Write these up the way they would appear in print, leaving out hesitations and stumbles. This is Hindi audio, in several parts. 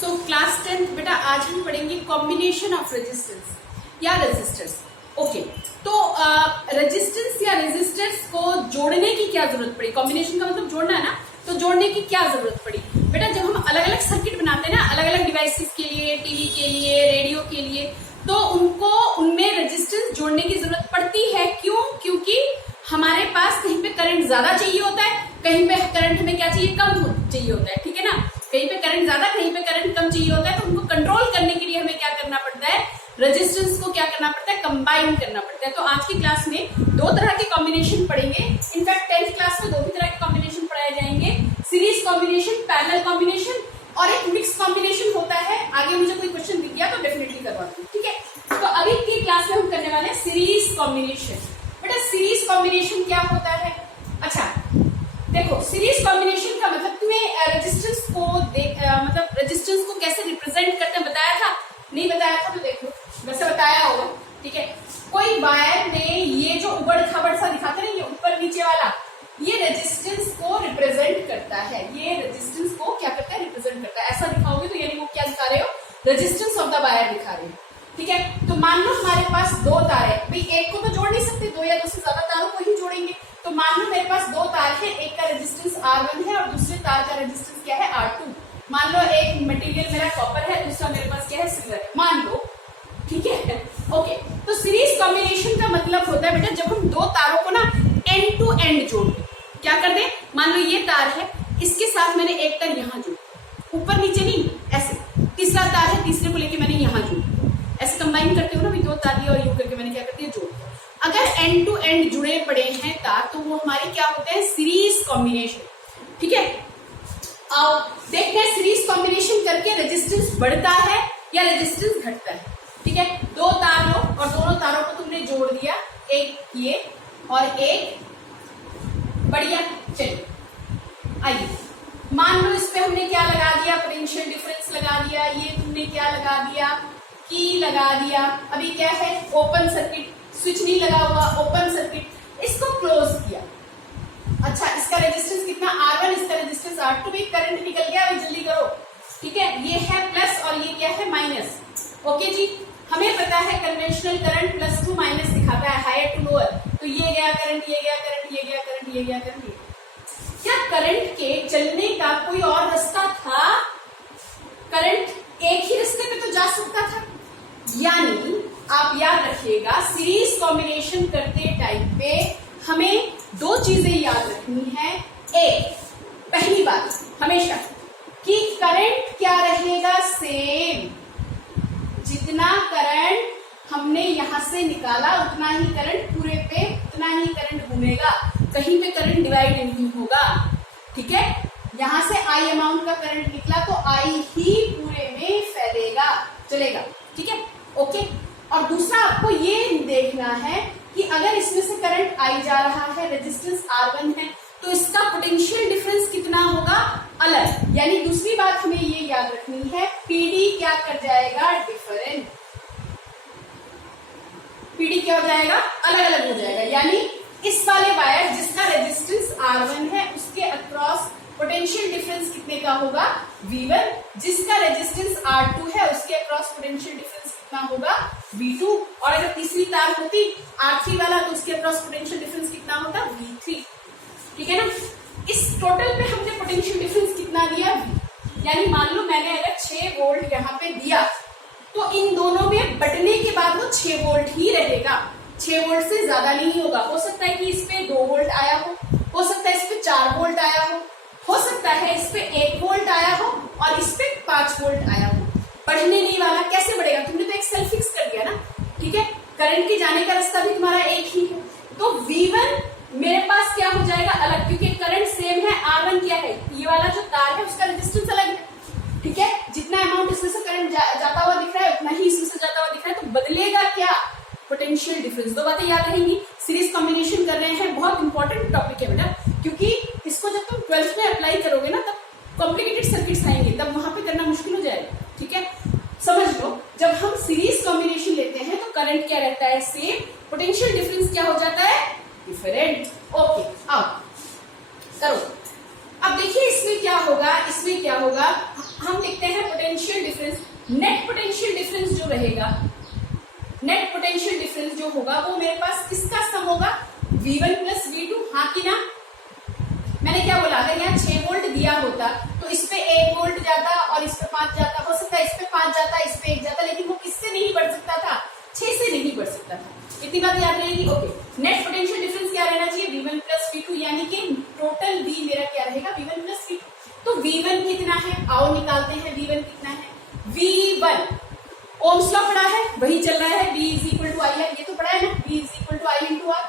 सो क्लास 10 बेटा आज हम पढ़ेंगे कॉम्बिनेशन ऑफ रेजिस्टेंस या रेजिस्टर्स। ओके, तो रेजिस्टेंस या रेजिस्टर्स को जोड़ने की क्या जरूरत पड़ी? कॉम्बिनेशन का मतलब जोड़ना है ना, तो जोड़ने की क्या जरूरत पड़ी बेटा? जब हम अलग अलग सर्किट बनाते हैं ना, अलग अलग डिवाइसेस के लिए, टीवी के लिए, रेडियो के लिए, तो उनको उनमें रेजिस्टेंस जोड़ने की जरूरत पड़ती है। क्यों? क्योंकि हमारे पास कहीं पे करंट ज्यादा चाहिए होता है, कहीं पे करंट हमें क्या चाहिए, कम चाहिए होता है, ठीक है ना। कहीं पे करंट ज्यादा, कहीं पे करंट कम चाहिए होता है, तो उनको कंट्रोल करने के लिए हमें क्या करना पड़ता है, रेजिस्टेंस को क्या करना पड़ता है, कंबाइन करना पड़ता है। तो आज की क्लास में दो तरह के कॉम्बिनेशन पढ़ेंगे। इनफैक्ट 10th क्लास में दो भी तरह के कॉम्बिनेशन पढ़ाए जाएंगे, सीरीज कॉम्बिनेशन, पैरेलल कॉम्बिनेशन और एक मिक्स कॉम्बिनेशन होता है। आगे मुझे कोई क्वेश्चन दिख गया तो डेफिनेटली करवाती हूँ, ठीक है। तो अभी की क्लास में हम करने वाले हैं सीरीज कॉम्बिनेशन। बेटा सीरीज कॉम्बिनेशन क्या होता है? अच्छा देखो, सीरीज कॉम्बिनेशन का मतलब तुम्हें रेजिस्टेंस को मतलब रेजिस्टेंस को कैसे रिप्रेजेंट करते हैं बताया था? नहीं बताया था तो देख लो, वैसे बताया होगा, ठीक है। कोई वायर में ये जो उबड़ खाबड़ सा दिखाते हैं, ये ऊपर नीचे वाला, ये रेजिस्टेंस को रिप्रेजेंट करता है। ये रेजिस्टेंस को क्या करता है, रिप्रेजेंट करता है। ऐसा दिखाओगे तो यानी वो क्या दिखा रहे हो, रेजिस्टेंस ऑफ द वायर दिखा रहे हो, ठीक है। तो मान लो हमारे पास दो तार है, भाई एक को तो जोड़ नहीं सकते, दो या दो से ज्यादा तारों को ही जोड़ेंगे। तो मान लो मेरे पास दो तार है, एक का रेजिस्टेंस R1 है और दूसरे तार का रेजिस्टेंस क्या है, R2। मान लो एक मटेरियल मेरा कॉपर है, दूसरा मेरे पास क्या है, सिल्वर है, मान लो, ठीक है। ओके, तो सीरीज कॉम्बिनेशन का मतलब होता है बेटा जब हम दो तारों को ना एंड टू एंड जोड़ दें। क्या कर दे, मान लो ये तार है, इसके साथ मैंने एक तार यहाँ जोड़, ऊपर नीचे नहीं, ऐसे। तीसरा तार है, तीसरे को लेके मैंने यहाँ जोड़, ऐसे कंबाइन करते हो ना, भी दो तार दिया और यू करके मैंने क्या करती है, जोड़। अगर एंड टू एंड जुड़े पड़े हैं तार तो वो हमारे क्या होते हैं, सीरीज कॉम्बिनेशन, ठीक है। आओ देखते हैं सीरीज कॉम्बिनेशन करके रेजिस्टेंस बढ़ता है या रेजिस्टेंस घटता है, ठीक है। दो तार लो और दोनों तारों को तुमने जोड़ दिया, एक ये और एक, बढ़िया। चलिए आइए, मान लो इस पे हमने क्या लगा दिया, पोटेंशियल डिफरेंस लगा दिया, ये तुमने क्या लगा दिया, की लगा दिया। अभी क्या है, ओपन सर्किट, स्विच नहीं लगा हुआ, ओपन सर्किट, इसको क्लोज किया। अच्छा, इसका रेजिस्टेंस कितना, R1, इसका रेजिस्टेंस R2, भी करंट निकल गया, अभी जल्दी करो, ठीक है। ये है प्लस और ये क्या है, माइनस। ओके जी, हमें पता है conventional current plus two minus दिखाता है, हायर टू लोअर। तो ये गया करंट, ये गया करंट, ये गया करंट, ये गया करंट। क्या करंट के चलने का कोई और रास्ता था? करंट एक ही रास्ते पे तो जा सकता था। यानी आप याद रखिएगा, सीरीज कॉम्बिनेशन करते टाइम पे हमें दो चीजें याद रखनी है। एक, पहली बात हमेशा कि करंट क्या रहेगा, सेम। जितना करंट हमने यहां से निकाला उतना ही करंट पूरे पे, उतना ही करंट घूमेगा, कहीं पे करंट डिवाइड नहीं होगा, ठीक है। यहां से आई अमाउंट का करंट निकला तो आई ही पूरे में फैलेगा, चलेगा, ठीक है। ओके, और दूसरा आपको ये देखना है कि अगर इसमें से करंट आई जा रहा है, रेजिस्टेंस R1 है, तो इसका पोटेंशियल डिफरेंस कितना होगा, अलग। यानी दूसरी बात हमें ये याद रखनी है, पीडी क्या कर जाएगा, डिफरेंट। पीडी क्या हो जाएगा, अलग अलग हो जाएगा। यानी इस वाले वायर जिसका रेजिस्टेंस R1 है, उसके अक्रॉस पोटेंशियल डिफरेंस कितने का होगा, V1। जिसका रेजिस्टेंस R2 है, उसके अक्रॉस पोटेंशियल डिफरेंस कितना होगा, V2। और अगर तीसरी तार होती R3 वाला तो उसके अक्रॉस पोटेंशियल डिफरेंस कितना होता, V3, ठीक है ना। इस टोटल पे हमने पोटेंशियल डिफरेंस कितना दिया, V। यानी मान लो मैंने अगर 6 वोल्ट यहाँ पे दिया तो इन दोनों में बटने के बाद वो 6 वोल्ट ही रहेगा, 6 वोल्ट से ज्यादा नहीं होगा। हो सकता है कि इस पे 2 वोल्ट आया हो सकता है इस पे 4 वोल्ट आया हो सकता है इस पे 1 वोल्ट आया हो और इस पे 5 वोल्ट आया हो। बढ़ने नहीं वाला, कैसे बढ़ेगा, तुमने तो एक सेल फिक्स कर दिया ना, ठीक है। करंट के जाने का रास्ता भी तुम्हारा एक ही है, तो V1 मेरे पास क्या हो जाएगा, अलग, क्योंकि करंट सेम है। R1 क्या है, ये वाला जो तार है उसका रेजिस्टेंस अलग है, ठीक है। जितना अमाउंट इसमें से करंट जाता हुआ दिख रहा है उतना ही इसमें से जाता हुआ दिख रहा है, तो बदलेगा क्या, पोटेंशियल डिफरेंस। दो बातें याद रहेंगी। सीरीज कॉम्बिनेशन कर रहे हैं, बहुत इंपॉर्टेंट टॉपिक है बेटा, क्योंकि इसको जब तुम 12th में अप्लाई करोगे ना, तब कॉम्प्लिकेटेड सर्किट्स आएंगे, तब वहां पे करना मुश्किल हो जाएगा, ठीक है। समझ लो, जब हम सीरीज कॉम्बिनेशन लेते हैं तो करंट क्या रहता है, सेम। पोटेंशियल डिफरेंस क्या हो जाता है, डिफरेंट। ओके, आओ करो। अब देखिए इसमें क्या होगा, हम लिखते हैं पोटेंशियल नेट पोटेंशियल डिफरेंस जो रहेगा, नेट पोटेंशियल डिफरेंस जो होगा वो मेरे पास किसका सम होगा, V1 प्लस V2, हाँ कि ना। मैंने क्या बोला, अगर यहाँ 6 वोल्ट दिया होता तो इस पे 1 वोल्ट जाता और इस पे 5 जाता, हो सकता है इस पे 5 जाता, इस पे 1 जाता, लेकिन वो किससे नहीं बढ़ सकता था, 6 से नहीं बढ़ सकता था। इतनी बात याद रहेगी। ओके, नेट पोटेंशियल डिफरेंस क्या रहना चाहिए, V1 प्लस V2, यानी कि टोटल V मेरा क्या रहेगा, V1 प्लस V2। तो V1 कितना है, आओ निकालते हैं। V1 कितना है, V1 ओम्स लॉ पढ़ा है, वही चल रहा है, V is equal to I है, ये तो पढ़ा है ना, V is equal to I into आर।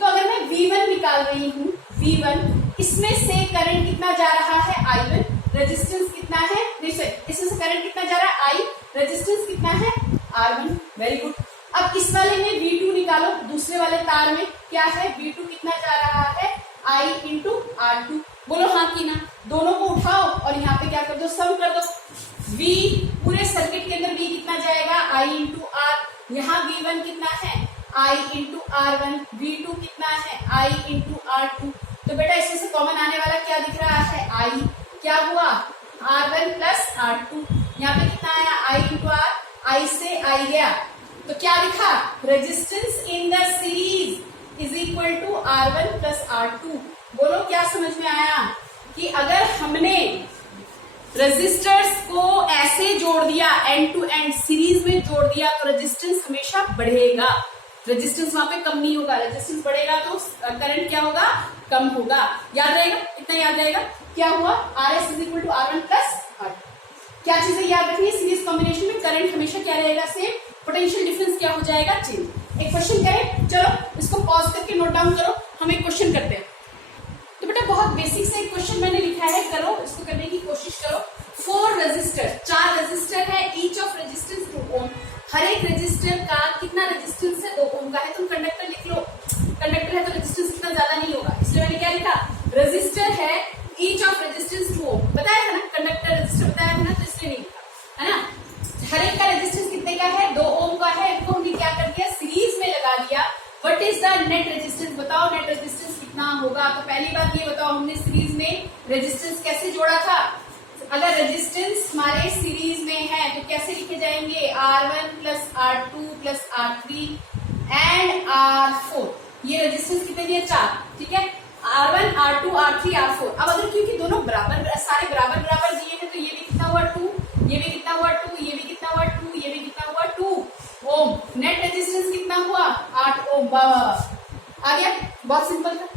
तो अगर मैं V1 निकाल रही हूँ, V1 इसमें से करंट कितना जा रहा है, I1, रेजिस्टेंस कितना है, इसमें से करंट कितना जा रहा है, I, रेजिस्टेंस कितना है, R1। Very good. अब इस वाले में V2 निकालो, दूसरे वाले तार में क्या है, V2 कितना जा रहा है, I इंटू R2। बोलो हाँ कि ना। दोनों को उठाओ और यहाँ पे क्या कर दो, सम कर दो। V पूरे सर्किट के अंदर V कितना जाएगा, I इंटू R। यहाँ V1 कितना है, I इंटू R1, V2 कितना है, I इंटू R2। तो बेटा इसमें से कॉमन आने वाला क्या दिख रहा है, I, क्या हुआ, R1 प्लस R2। यहाँ पे कितना आया, I इंटू R, I से I गया, तो क्या लिखा, resistance in the series is equal to R1 plus R2। बोलो क्या समझ में आया, कि अगर हमने रेजिस्टर्स को ऐसे जोड़ दिया, एंड टू एंड सीरीज में जोड़ दिया, तो रेजिस्टेंस हमेशा बढ़ेगा, रेजिस्टेंस वहां पे कम नहीं होगा। रेजिस्टेंस बढ़ेगा तो करंट क्या होगा, कम होगा। याद रहेगा, इतना याद रहेगा। क्या हुआ, RS is equal to R1 plus R2। क्या चीजें याद रखनी है, सीरीज कॉम्बिनेशन में करंट हमेशा क्या रहेगा, सेम। पोटेंशियल डिफरेंस क्या हो जाएगा, चेंज। एक क्वेश्चन करें, चलो इसको पॉज करके नोट डाउन करो, हम एक क्वेश्चन करते हैं। तो बेटा बहुत बेसिक से एक क्वेश्चन मैंने लिखा है, करो इसको करने की कोशिश करो। 4 रेजिस्टर, 4 रेजिस्टर है, ईच ऑफ रेजिस्टेंस 2 ओम। हर एक रेजिस्टर का कितना रेजिस्टेंस है, 2 ओम का है। तुम कंडक्टर लिख लो, कंडक्टर है तो रेजिस्टेंस इतना ज्यादा नहीं होगा, इसलिए मैंने क्या लिखा, रेजिस्टर है, ईच ऑफ रेजिस्टेंस 2 ओम। बताया था ना, कंडक्टर रेजिस्टर बताया था ना, तो इसलिए नहीं लिखा, है ना। हर एक का रेजिस्टेंस कितने का है, 2 ओम का है। इनको हमने क्या कर दिया, सीरीज में लगा दिया। What is the net resistance, बताओ नेट रेजिस्टेंस कितना होगा। तो पहली बात ये बताओ, हमने सीरीज में रेजिस्टेंस कैसे जोड़ा था। अगर रेजिस्टेंस हमारे सीरीज में है तो कैसे लिखे जाएंगे, R1 plus R2 plus R3 and R4। ये रेजिस्टेंस कितने दिए, 4, ठीक है। R1, R2, R3, R4। अब अगर क्योंकि दोनों बराबर, सारे बराबर बराबर दिए हैं, तो ये भी कितना हुआ 2, ये भी कितना हुआ 2, ये भी कितना हुआ 2, ये भी कितना हुआ 2 ओम। नेट रेजिस्टेंस कितना हुआ, 8 ओम। आ गया, बहुत सिंपल था।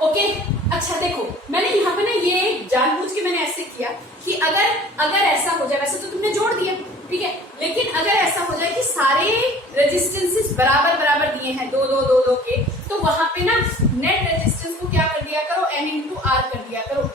ओके, अच्छा देखो, मैंने यहाँ पे ना ये जानबूझ के मैंने ऐसे किया कि अगर ऐसा हो जाए, वैसे तो तुमने जोड़ दिया, ठीक है, लेकिन अगर ऐसा हो जाए कि सारे रेजिस्टेंसेस बराबर बराबर दिए हैं, 2 2 2 2 के, तो वहां पे ना नेट रेजिस्टेंस को क्या कर दिया करो, N इंटू R कर दिया करो,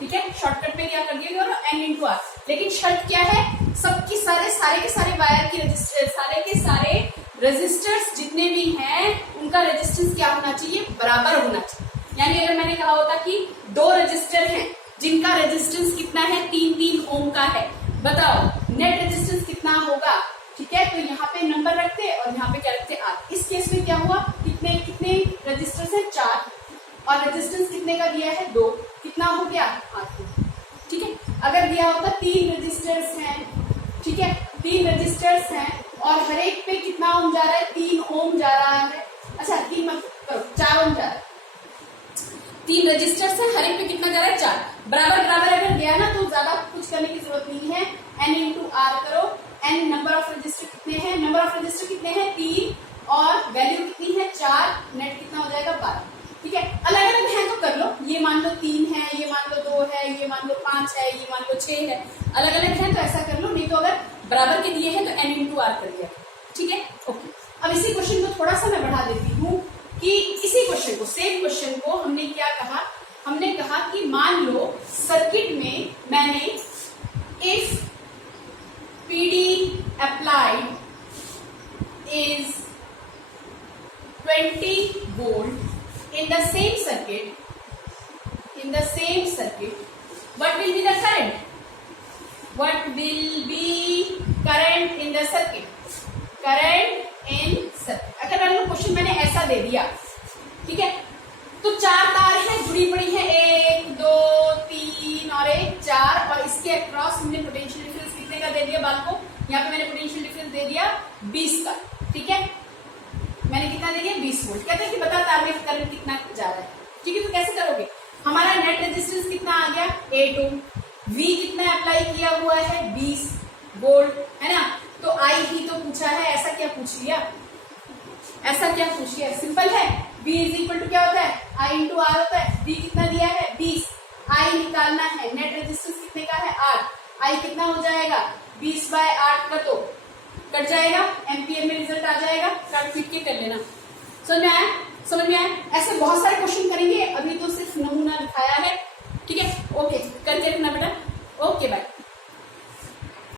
ठीक है। शॉर्टकट में क्या कर दिया करो, N इंटू R। लेकिन शर्त क्या है, सबकी सारे के सारे वायर की सारे के सारे रेजिस्टर्स जितने भी हैं उनका रेजिस्टेंस क्या होना चाहिए, बराबर होना चाहिए। यानी अगर मैंने कहा होता कि 2 रजिस्टर हैं जिनका रेजिस्टेंस कितना है, 3 ओम का है, बताओ नेट रेजिस्टेंस कितना होगा, ठीक है। तो यहाँ पे नंबर रखते और यहाँ पे क्या रखते, R। इस केस में क्या हुआ, कितने कितने रजिस्टर्स है, 4, और रेजिस्टेंस कितने का दिया है, 2, कितना हो गया, R2, ठीक है। अगर दिया होता 3 रजिस्टर्स हैं, ठीक है, 3 रजिस्टर्स हैं और हर एक पे कितना ओम जा रहा है, 3 ओम जा रहा है। अच्छा 3 मत करो, 4 ओम जा रहा है। 3 रजिस्टर्स हैं, हर एक पे कितना जा रहा है, 4। बराबर बराबर अगर गया ना तो ज्यादा कुछ करने की जरूरत नहीं है, N इंटू R करो। N नंबर ऑफ रजिस्टर कितने हैं, नंबर ऑफ रजिस्टर कितने हैं, 3, और वैल्यू कितनी है, 4, नेट कितना हो जाएगा, 12, ठीक है। अलग अलग है तो कर लो, ये मान लो 3 है, ये मान लो 2 है, ये मान लो 5 है, ये मान लो 6 है। अलग अलग है तो ऐसा कर लो, नहीं तो अगर बराबर के दिए हैं तो N इंटू R कर दिया, ठीक है। ओके, अब इसी क्वेश्चन को थोड़ा सा मैं बढ़ा देती हूँ कि इसी क्वेश्चन को, सेम क्वेश्चन को हमने क्या कहा, हमने कहा कि मान लो सर्किट में मैंने if PD applied is 20 volt in the same circuit, what will be the current? What will be current in the circuit? Current in circuit. अगर मान लो क्वेश्चन मैंने ऐसा दे दिया, ठीक है, तो 4 तार है, जुड़ी पड़ी है, 1 2 3 और 1 4, और इसके अक्रॉस हमने पोटेंशियल डिफरेंस कितने का दे दिया बाल को, यहाँ पे मैंने पोटेंशियल डिफरेंस दे दिया 20 का, ठीक है, मैंने कितना दे दिया 20 वोल्ट। कहते हैं कि बता तार में करंट कितना जा रहा है, ठीक है, तो कैसे करोगे, हमारा नेट रेजिस्टेंस कितना आ गया A2, V कितना अप्लाई किया हुआ है 20 वोल्ट, है ना, तो I ही तो पूछा है, ऐसा क्या पूछ लिया, ऐसा क्या पूछ लिया, सिंपल है, V इज इक्वल टू क्या होता है I इंटू R होता है, V कितना दिया है 20, I निकालना है, नेट रेजिस्टेंस कितने का है 8, I कितना हो जाएगा 20/8 का, तो कट जाएगा, एम्पियर में रिजल्ट आ जाएगा, काट पीट के कर लेना। समझ में आया, समझ में आया, ऐसे बहुत सारे क्वेश्चन करेंगे, अभी तो सिर्फ नमूना दिखाया है, ठीक है, ओके करके रखना बेटा, ओके बाय।